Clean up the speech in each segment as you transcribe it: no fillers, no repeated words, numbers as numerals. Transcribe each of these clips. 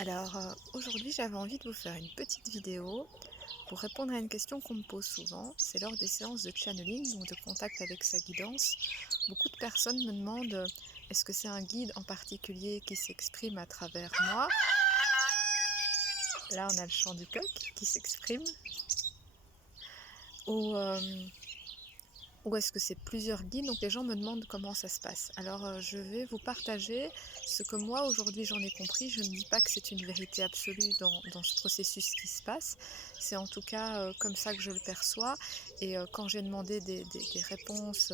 Alors aujourd'hui j'avais envie de vous faire une petite vidéo pour répondre à une question qu'on me pose souvent. C'est lors des séances de channeling, donc de contact avec sa guidance. Beaucoup de personnes me demandent est-ce que c'est un guide en particulier qui s'exprime à travers moi? Là on a le chant du coq qui s'exprime. Ou, ou est-ce que c'est plusieurs guides? Donc les gens me demandent comment ça se passe. Alors je vais vous partager ce que moi aujourd'hui j'en ai compris. Je ne dis pas que c'est une vérité absolue dans ce processus qui se passe. C'est en tout cas comme ça que je le perçois. Et quand j'ai demandé des réponses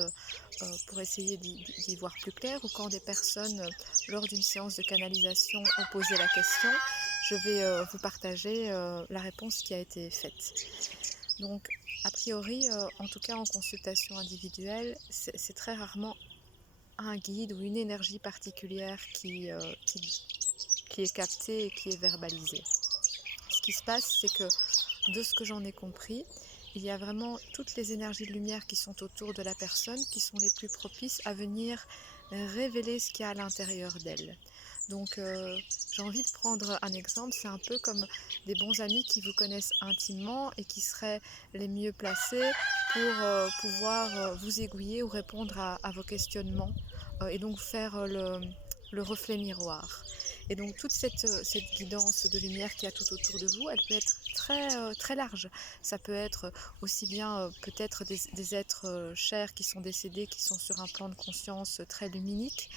pour essayer d'y voir plus clair, ou quand des personnes lors d'une séance de canalisation ont posé la question, je vais vous partager la réponse qui a été faite. Donc, a priori, en tout cas en consultation individuelle, c'est très rarement un guide ou une énergie particulière qui est captée et qui est verbalisée. Ce qui se passe, c'est que de ce que j'en ai compris, il y a vraiment toutes les énergies de lumière qui sont autour de la personne qui sont les plus propices à venir révéler ce qu'il y a à l'intérieur d'elle. Donc, j'ai envie de prendre un exemple, c'est un peu comme des bons amis qui vous connaissent intimement et qui seraient les mieux placés pour pouvoir vous aiguiller ou répondre à vos questionnements et donc faire le reflet miroir. Et donc toute cette guidance de lumière qu'il y a tout autour de vous, elle peut être très large. Ça peut être aussi bien peut-être des êtres chers qui sont décédés, qui sont sur un plan de conscience très luminique.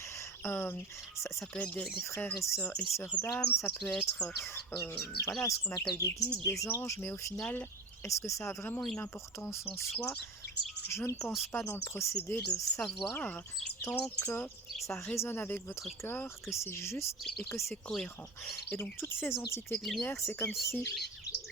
Ça peut être des frères et sœurs d'âme, ça peut être voilà, ce qu'on appelle des guides, des anges, mais au final, est-ce que ça a vraiment une importance en soi? Je ne pense pas dans le procédé de savoir tant que ça résonne avec votre cœur, que c'est juste et que c'est cohérent. Et donc toutes ces entités de lumière, c'est comme si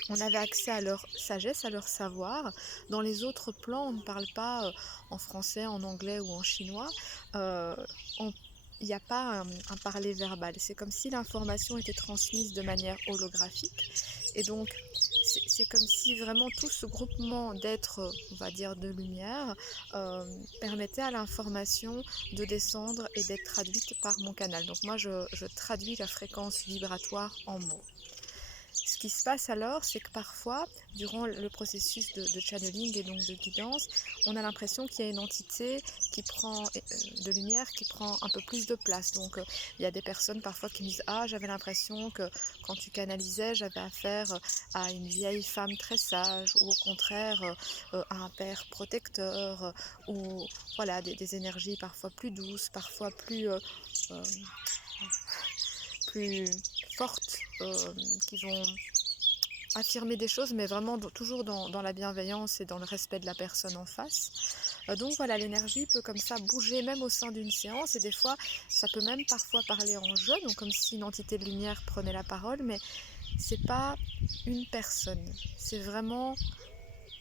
on avait accès à leur sagesse, à leur savoir. Dans les autres plans, on ne parle pas en français, en anglais ou en chinois. Euh, on- il n'y a pas un parler verbal. C'est comme si l'information était transmise de manière holographique. Et donc, c'est comme si vraiment tout ce groupement d'êtres, on va dire, de lumière, euh, permettait à l'information de descendre et d'être traduite par mon canal. Donc moi, je traduis la fréquence vibratoire en mots. Ce qui se passe alors, c'est que parfois, durant le processus de channeling et donc de guidance, on a l'impression qu'il y a une entité qui prend de lumière qui prend un peu plus de place. Donc, il y a des personnes parfois qui me disent: ah, j'avais l'impression que quand tu canalisais, j'avais affaire à une vieille femme très sage, ou au contraire à un père protecteur, ou voilà, des énergies parfois plus douces, parfois euh, plus fortes, qui vont affirmer des choses, mais vraiment toujours dans la bienveillance et dans le respect de la personne en face. Donc voilà, l'énergie peut comme ça bouger même au sein d'une séance, et des fois, ça peut même parfois parler en jeu, donc comme si une entité de lumière prenait la parole, mais c'est pas une personne. C'est vraiment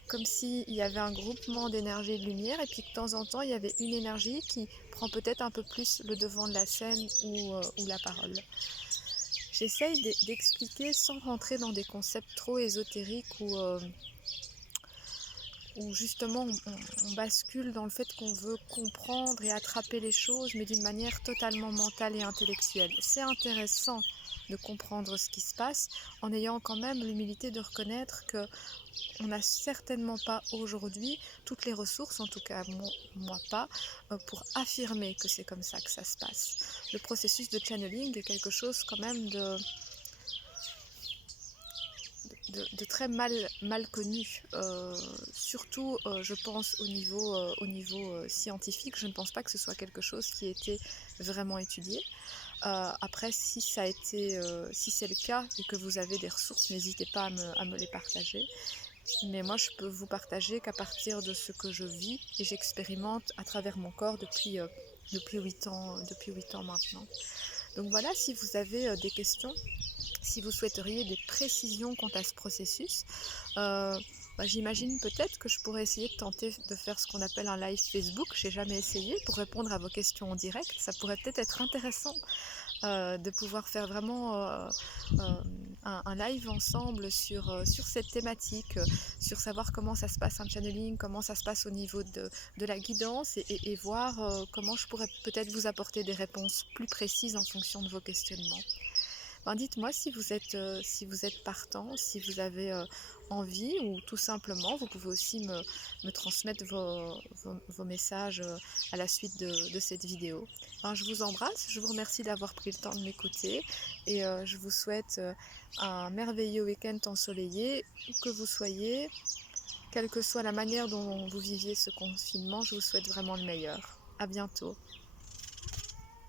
comme s'il y avait un groupement d'énergie et de lumière, et puis que de temps en temps, il y avait une énergie qui prend peut-être un peu plus le devant de la scène ou la parole. J'essaye d'expliquer sans rentrer dans des concepts trop ésotériques où justement on bascule dans le fait qu'on veut comprendre et attraper les choses, mais d'une manière totalement mentale et intellectuelle. C'est intéressant de comprendre ce qui se passe en ayant quand même l'humilité de reconnaître que on n'a certainement pas aujourd'hui toutes les ressources, en tout cas moi pas, pour affirmer que c'est comme ça que ça se passe. Le processus de channeling est quelque chose quand même de très mal connu, surtout je pense au niveau scientifique. Je ne pense pas que ce soit quelque chose qui ait été vraiment étudié. Après, si ça a été, si c'est le cas et que vous avez des ressources, n'hésitez pas à me les partager. Mais moi, je peux vous partager qu'à partir de ce que je vis et j'expérimente à travers mon corps depuis 8 ans maintenant. Donc voilà, si vous avez des questions, si vous souhaiteriez des précisions quant à ce processus, j'imagine peut-être que je pourrais essayer de tenter de faire ce qu'on appelle un live Facebook. J'ai jamais essayé pour répondre à vos questions en direct. Ça pourrait peut-être être intéressant de pouvoir faire vraiment euh, un live ensemble sur cette thématique, sur savoir comment ça se passe un channeling, comment ça se passe au niveau de la guidance, et voir comment je pourrais peut-être vous apporter des réponses plus précises en fonction de vos questionnements. Ben, dites-moi si vous êtes partant, si vous avez, envie ou tout simplement vous pouvez aussi me transmettre vos messages, à la suite de cette vidéo. Ben, je vous embrasse, je vous remercie d'avoir pris le temps de m'écouter et je vous souhaite, un merveilleux week-end ensoleillé, où que vous soyez. Quelle que soit la manière dont vous viviez ce confinement, je vous souhaite vraiment le meilleur. À bientôt.